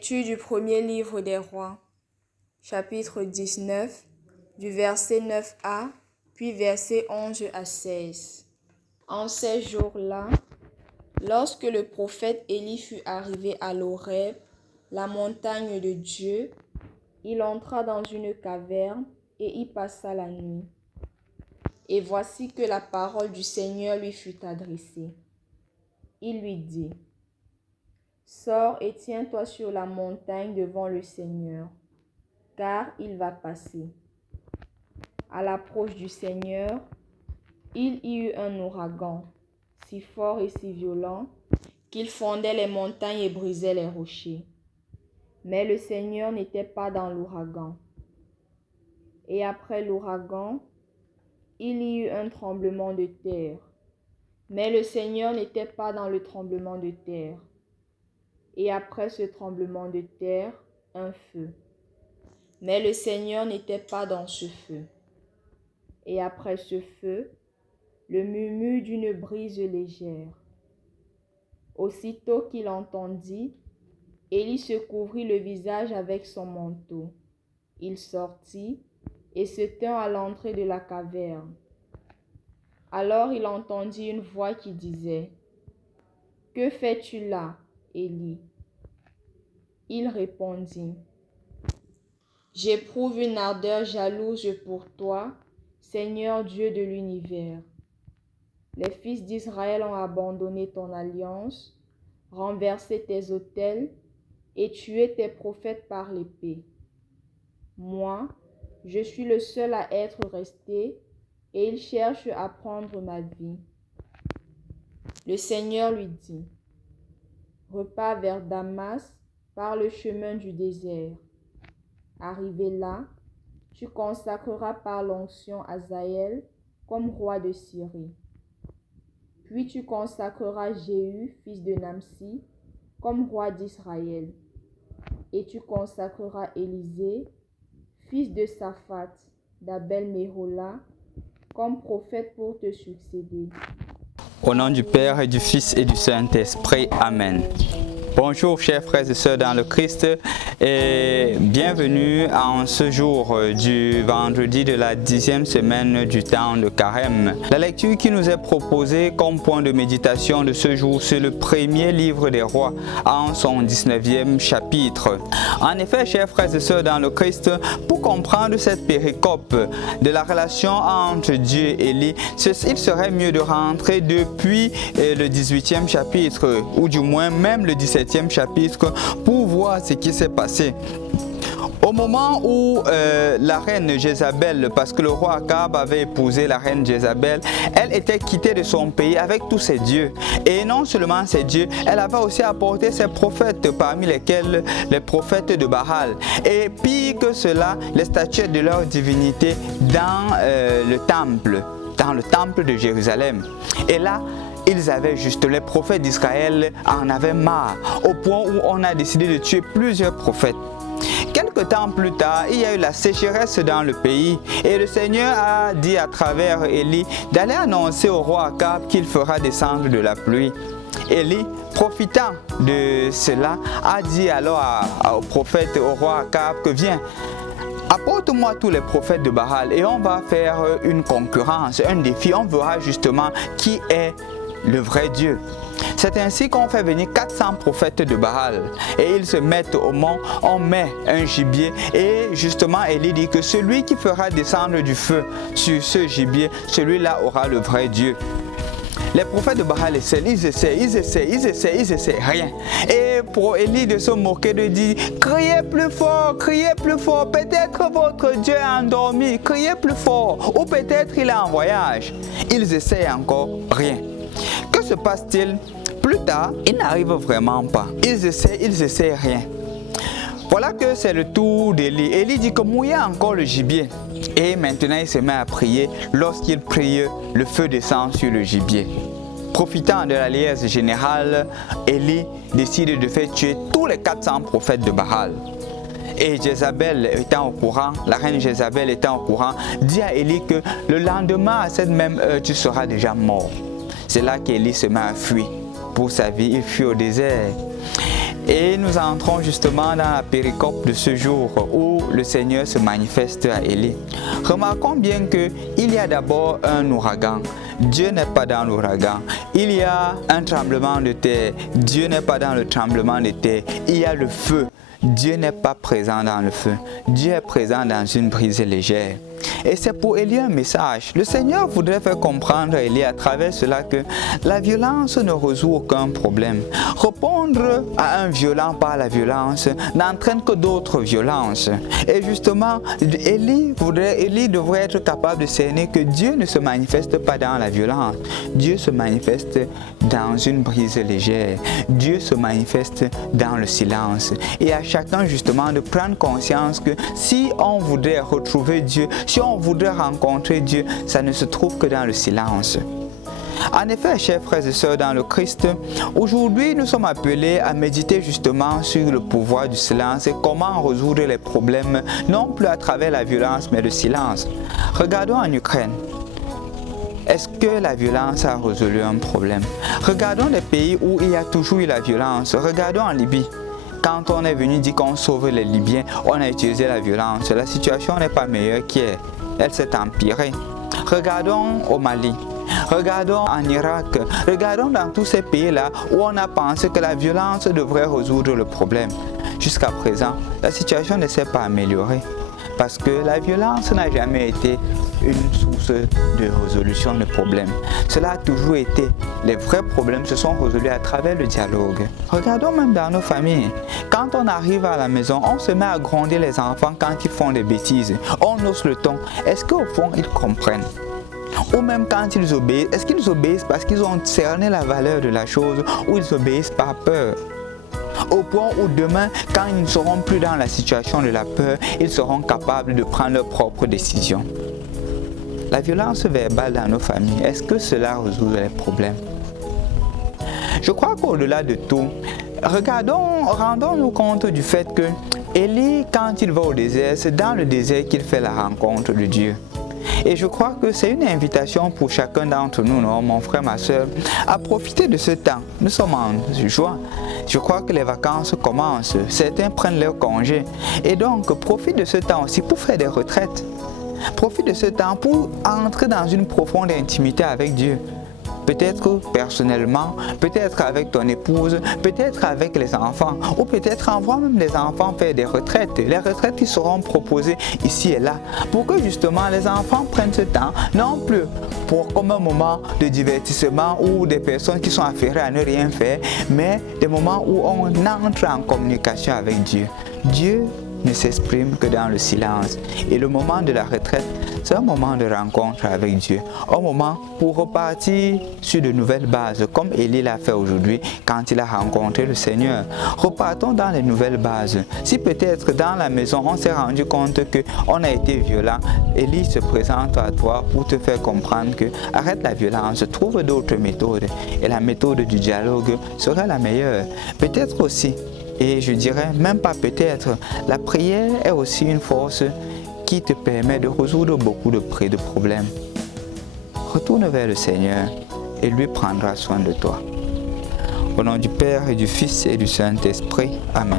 Lecture du premier livre des rois, chapitre 19, du verset 9a, puis verset 11 à 16. En ces jours-là, lorsque le prophète Élie fut arrivé à l'Horeb, la montagne de Dieu, il entra dans une caverne et y passa la nuit. Et voici que la parole du Seigneur lui fut adressée. Il lui dit: Sors et tiens-toi sur la montagne devant le Seigneur, car il va passer. À l'approche du Seigneur, il y eut un ouragan, si fort et si violent, qu'il fondait les montagnes et brisait les rochers. Mais le Seigneur n'était pas dans l'ouragan. Et après l'ouragan, il y eut un tremblement de terre. Mais le Seigneur n'était pas dans le tremblement de terre. Et après ce tremblement de terre, un feu. Mais le Seigneur n'était pas dans ce feu. Et après ce feu, le murmure d'une brise légère. Aussitôt qu'il entendit, Élie se couvrit le visage avec son manteau. Il sortit et se tint à l'entrée de la caverne. Alors il entendit une voix qui disait: Que fais-tu là, Élie? Il répondit: J'éprouve une ardeur jalouse pour toi, Seigneur Dieu de l'univers. Les fils d'Israël ont abandonné ton alliance, renversé tes autels et tué tes prophètes par l'épée. Moi, je suis le seul à être resté, et ils cherchent à prendre ma vie. Le Seigneur lui dit: Repars vers Damas par le chemin du désert. Arrivé là, tu consacreras par l'onction Hazaël comme roi de Syrie. Puis tu consacreras Jéhu, fils de Namsi, comme roi d'Israël. Et tu consacreras Élisée, fils de Saphat, d'Abel-Méhola, comme prophète pour te succéder. Au nom du Père et du Fils et du Saint-Esprit. Amen. Bonjour chers frères et sœurs dans le Christ et bienvenue en ce jour du vendredi de la 10e semaine du temps de Carême. La lecture qui nous est proposée comme point de méditation de ce jour, c'est le premier livre des rois en son 19e chapitre. En effet, chers frères et sœurs dans le Christ, pour comprendre cette péricope de la relation entre Dieu et Élie, il serait mieux de rentrer depuis le 18e chapitre ou du moins même le 17e chapitre pour voir ce qui s'est passé. Au moment où la reine Jézabel, parce que le roi Akab avait épousé la reine Jézabel, elle était quittée de son pays avec tous ses dieux. Et non seulement ses dieux, elle avait aussi apporté ses prophètes, parmi lesquels les prophètes de Baal. Et pire que cela, les statuettes de leur divinité dans le temple de Jérusalem. Et là, ils avaient juste, les prophètes d'Israël en avaient marre, au point où on a décidé de tuer plusieurs prophètes. Quelque temps plus tard, il y a eu la sécheresse dans le pays et le Seigneur a dit à travers Élie d'aller annoncer au roi Akab qu'il fera descendre de la pluie. Élie, profitant de cela, a dit alors au prophète, au roi Akab, que viens, apporte-moi tous les prophètes de Baal et on va faire une concurrence, un défi, on verra justement qui est le vrai Dieu. C'est ainsi qu'on fait venir 400 prophètes de Baal et ils se mettent au mont, on met un gibier et justement Élie dit que celui qui fera descendre du feu sur ce gibier, celui-là aura le vrai Dieu. Les prophètes de Baal ils essaient, rien. Et pour Élie de se moquer, de dire: criez plus fort, peut-être votre Dieu est endormi, criez plus fort, ou peut-être il est en voyage. Ils essaient encore, rien. Que se passe-t-il? Plus tard, ils n'arrivent vraiment pas. Ils essaient rien. Voilà que c'est le tour d'Élie. Élie dit que mouillez encore le gibier. Et maintenant, il se met à prier. Lorsqu'il prie, le feu descend sur le gibier. Profitant de la liesse générale, Élie décide de faire tuer tous les 400 prophètes de Baal. Et Jézabel étant au courant, la reine Jézabel étant au courant, dit à Élie que le lendemain, à cette même heure, tu seras déjà mort. C'est là qu'Élie se met à fuir pour sa vie. Il fuit au désert. Et nous entrons justement dans la péricope de ce jour où le Seigneur se manifeste à Élie. Remarquons bien qu'il y a d'abord un ouragan. Dieu n'est pas dans l'ouragan. Il y a un tremblement de terre. Dieu n'est pas dans le tremblement de terre. Il y a le feu. Dieu n'est pas présent dans le feu. Dieu est présent dans une brise légère. Et c'est pour Élie un message. Le Seigneur voudrait faire comprendre à Élie à travers cela que la violence ne résout aucun problème. Répondre à un violent par la violence n'entraîne que d'autres violences. Et justement, Élie devrait être capable de cerner que Dieu ne se manifeste pas dans la violence. Dieu se manifeste dans une brise légère. Dieu se manifeste dans le silence. Et à chacun justement de prendre conscience que si on voudrait retrouver Dieu, si on voudrait rencontrer Dieu, ça ne se trouve que dans le silence. En effet, chers frères et sœurs dans le Christ, aujourd'hui nous sommes appelés à méditer justement sur le pouvoir du silence et comment résoudre les problèmes, non plus à travers la violence, mais le silence. Regardons en Ukraine. Est-ce que la violence a résolu un problème? Regardons les pays où il y a toujours eu la violence. Regardons en Libye. Quand on est venu dire qu'on sauve les Libyens, on a utilisé la violence. La situation n'est pas meilleure qu'hier. Elle s'est empirée. Regardons au Mali. Regardons en Irak. Regardons dans tous ces pays-là où on a pensé que la violence devrait résoudre le problème. Jusqu'à présent, la situation ne s'est pas améliorée. Parce que la violence n'a jamais été une source de résolution de problèmes. Cela a toujours été. Les vrais problèmes se sont résolus à travers le dialogue. Regardons même dans nos familles. Quand on arrive à la maison, on se met à gronder les enfants quand ils font des bêtises. On hausse le ton. Est-ce qu'au fond, ils comprennent? Ou même quand ils obéissent, est-ce qu'ils obéissent parce qu'ils ont cerné la valeur de la chose ou ils obéissent par peur? Au point où demain, quand ils ne seront plus dans la situation de la peur, ils seront capables de prendre leurs propres décisions. La violence verbale dans nos familles, est-ce que cela résout les problèmes? Je crois qu'au-delà de tout, rendons-nous compte du fait que Élie, quand il va au désert, c'est dans le désert qu'il fait la rencontre de Dieu. Et je crois que c'est une invitation pour chacun d'entre nous, non, mon frère, ma soeur, à profiter de ce temps. Nous sommes en juin. Je crois que les vacances commencent. Certains prennent leur congé. Et donc, profite de ce temps aussi pour faire des retraites. Profite de ce temps pour entrer dans une profonde intimité avec Dieu. Peut-être personnellement, peut-être avec ton épouse, peut-être avec les enfants, ou peut-être envoie même les enfants faire des retraites. Les retraites qui seront proposées ici et là, pour que justement les enfants prennent ce temps, non plus comme un moment de divertissement ou des personnes qui sont affairées à ne rien faire, mais des moments où on entre en communication avec Dieu. Dieu ne s'exprime que dans le silence. Et le moment de la retraite, c'est un moment de rencontre avec Dieu. Un moment pour repartir sur de nouvelles bases, comme Élie l'a fait aujourd'hui quand il a rencontré le Seigneur. Repartons dans les nouvelles bases. Si peut-être dans la maison, on s'est rendu compte qu'on a été violent, Élie se présente à toi pour te faire comprendre que arrête la violence, trouve d'autres méthodes. Et la méthode du dialogue sera la meilleure. Peut-être aussi, et je dirais même pas peut-être, la prière est aussi une force qui te permet de résoudre beaucoup de problèmes. Retourne vers le Seigneur et lui prendra soin de toi. Au nom du Père et du Fils et du Saint-Esprit. Amen.